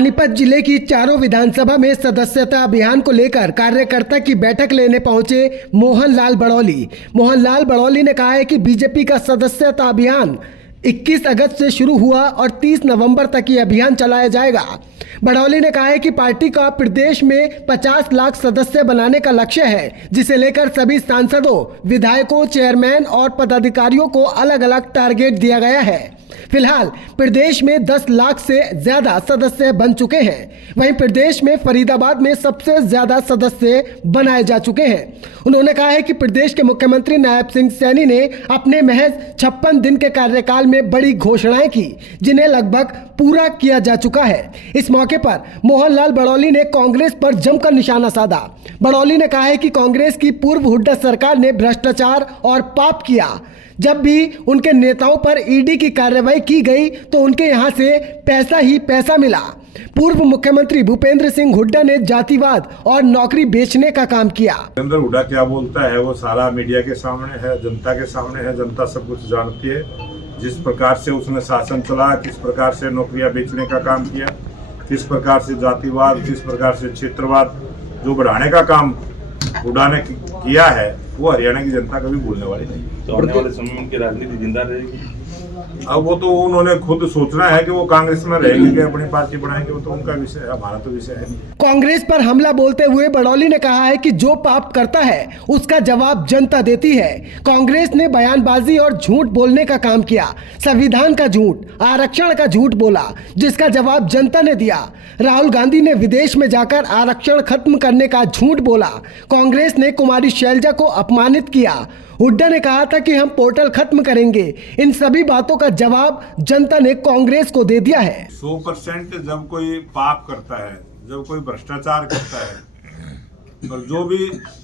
पानीपत जिले की चारों विधानसभा में सदस्यता अभियान को लेकर कार्यकर्ता की बैठक लेने पहुंचे मोहनलाल बड़ौली। मोहनलाल बड़ौली ने कहा है कि बीजेपी का सदस्यता अभियान 21 अगस्त से शुरू हुआ और 30 नवंबर तक ये अभियान चलाया जाएगा। बड़ौली ने कहा है कि पार्टी का प्रदेश में 50 लाख सदस्य बनाने का लक्ष्य है, जिसे लेकर सभी सांसदों, विधायकों, चेयरमैन और पदाधिकारियों को अलग अलग टारगेट दिया गया है। फिलहाल प्रदेश में 10 लाख से ज्यादा सदस्य बन चुके हैं। वहीं प्रदेश में फरीदाबाद में सबसे ज्यादा सदस्य बनाए जा चुके हैं। उन्होंने कहा है कि प्रदेश के मुख्यमंत्री नायब सिंह सैनी ने अपने महज 56 दिन के कार्यकाल में बड़ी घोषणाएं की, जिन्हें लगभग पूरा किया जा चुका है। इस मौके पर मोहनलाल बड़ौली ने कांग्रेस पर जमकर निशाना साधा। बड़ौली ने कहा है कि कांग्रेस की पूर्व हुड्डा सरकार ने भ्रष्टाचार और पाप किया। जब भी उनके नेताओं पर ईडी की कार्रवाई की गई तो उनके यहां से पैसा ही पैसा मिला। पूर्व मुख्यमंत्री भूपेंद्र सिंह हुड्डा ने जातिवाद और नौकरी बेचने का काम किया। भूपेंद्र हुड्डा क्या बोलता है वो सारा मीडिया के सामने है, जनता के सामने है। जनता सब कुछ जानती है। जिस प्रकार से उसने शासन चलाया, किस प्रकार से नौकरियां बेचने का काम किया, किस प्रकार से जातिवाद, किस प्रकार से क्षेत्रवाद जो बढ़ाने का काम हुड्डा ने किया है, वो हरियाणा की जनता कभी भूलने वाली नहीं। तो आने वाले समय में उनकी राजनीति जिंदा रहेगी। अब वो तो उन्होंने खुद सोचना है कि वो कांग्रेस में रहेंगे कि अपनी पार्टी बनाएंगे, वो तो उनका विषय है, हमारा तो विषय है नहीं। कांग्रेस पर हमला बोलते हुए बड़ौली ने कहा है कि जो पाप करता है उसका जवाब जनता देती है। कांग्रेस ने बयानबाजी और झूठ बोलने का काम किया। संविधान का झूठ, आरक्षण का झूठ बोला, जिसका जवाब जनता ने दिया। राहुल गांधी ने विदेश में जाकर आरक्षण खत्म करने का झूठ बोला। कांग्रेस ने कुमारी शैलजा को अपमानित किया। हुड्डा ने कहा था कि हम पोर्टल खत्म करेंगे। इन सभी बातों का जवाब जनता ने कांग्रेस को दे दिया है। 100% जब कोई पाप करता है, जब कोई भ्रष्टाचार करता है, और जो भी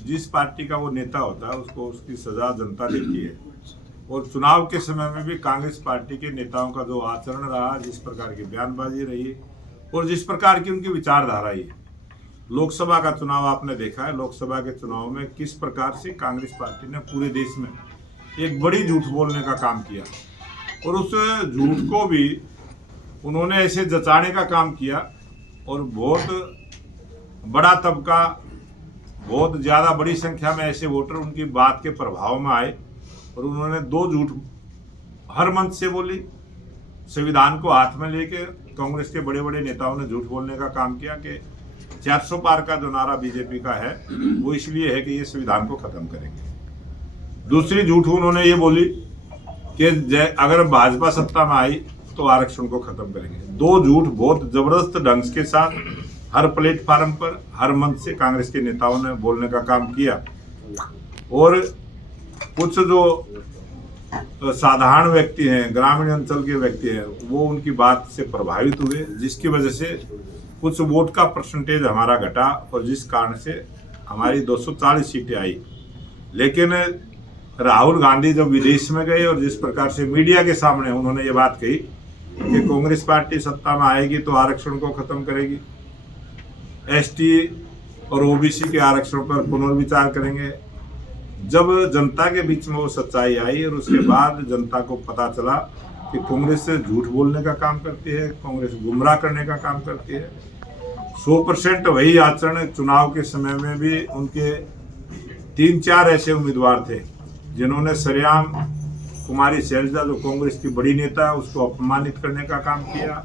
जिस पार्टी का वो नेता होता है उसको उसकी सजा जनता देती है। और चुनाव के समय में भी कांग्रेस पार्टी के नेताओं का जो आचरण रहा, जिस प्रकार की बयानबाजी रही और जिस प्रकार की उनकी विचारधारा है। लोकसभा का चुनाव आपने देखा है। लोकसभा के चुनाव में किस प्रकार से कांग्रेस पार्टी ने पूरे देश में एक बड़ी झूठ बोलने का काम किया, और उस झूठ को भी उन्होंने ऐसे जचाने का काम किया। और बहुत बड़ा तबका, बहुत ज़्यादा बड़ी संख्या में ऐसे वोटर उनकी बात के प्रभाव में आए, और उन्होंने 2 झूठ हर मंच से बोली। संविधान को हाथ में लेके कांग्रेस के बड़े बड़े नेताओं ने झूठ बोलने का काम किया कि 400 पार का जो नारा बीजेपी का है वो इसलिए है कि ये संविधान को खत्म करेंगे। दूसरी झूठ उन्होंने ये बोली कि अगर भाजपा सत्ता में आई तो आरक्षण को खत्म करेंगे। 2 झूठ बहुत जबरदस्त ढंग के साथ हर प्लेटफार्म पर, हर मंच से कांग्रेस के नेताओं ने बोलने का काम किया। और कुछ जो साधारण व्यक्ति हैं, ग्रामीण अंचल के व्यक्ति हैं, वो उनकी बात से प्रभावित हुए, जिसकी वजह से कुछ वोट का परसेंटेज हमारा घटा, और जिस कारण से हमारी 240 सीटें आई। लेकिन राहुल गांधी जब विदेश में गए और जिस प्रकार से मीडिया के सामने उन्होंने ये बात कही कि कांग्रेस पार्टी सत्ता में आएगी तो आरक्षण को खत्म करेगी, एसटी और ओबीसी के आरक्षण पर पुनर्विचार करेंगे। जब जनता के बीच में वो सच्चाई आई और उसके बाद जनता को पता चला कि कांग्रेस से झूठ बोलने का काम करती है, कांग्रेस गुमराह करने का काम करती है। 100% वही आचरण चुनाव के समय में भी उनके 3-4 ऐसे उम्मीदवार थे जिन्होंने सरेआम कुमारी शैलजा, जो कांग्रेस की बड़ी नेता है, उसको अपमानित करने का काम किया।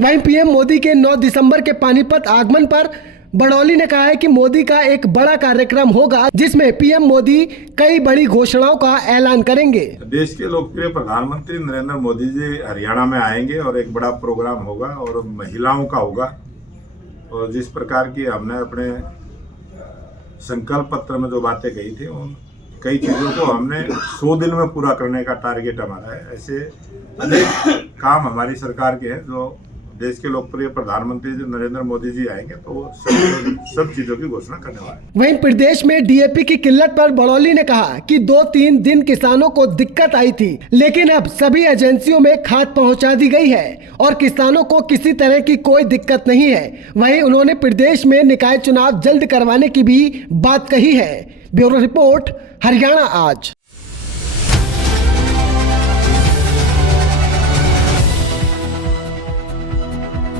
वहीं पीएम मोदी के 9 दिसंबर के पानीपत आगमन पर बड़ौली ने कहा है कि मोदी का एक बड़ा कार्यक्रम होगा, जिसमें पीएम मोदी कई बड़ी घोषणाओं का ऐलान करेंगे। देश के लोकप्रिय प्रधानमंत्री नरेंद्र मोदी जी हरियाणा में आएंगे और एक बड़ा प्रोग्राम होगा और महिलाओं का होगा। और जिस प्रकार की हमने अपने संकल्प पत्र में जो बातें कही थी, उन कई चीज़ों को हमने 100 दिन में पूरा करने का टारगेट हमारा है। ऐसे अनेक काम हमारी सरकार के हैं। जो देश के लोकप्रिय प्रधानमंत्री नरेंद्र मोदी जी आएंगे तो वो सब चीजों की घोषणा करने वाले हैं। वहीं प्रदेश में डीएपी की किल्लत पर बड़ौली ने कहा कि 2-3 दिन किसानों को दिक्कत आई थी, लेकिन अब सभी एजेंसियों में खाद पहुंचा दी गई है और किसानों को किसी तरह की कोई दिक्कत नहीं है। वहीं उन्होंने प्रदेश में निकाय चुनाव जल्द करवाने की भी बात कही है। ब्यूरो रिपोर्ट, हरियाणा आज।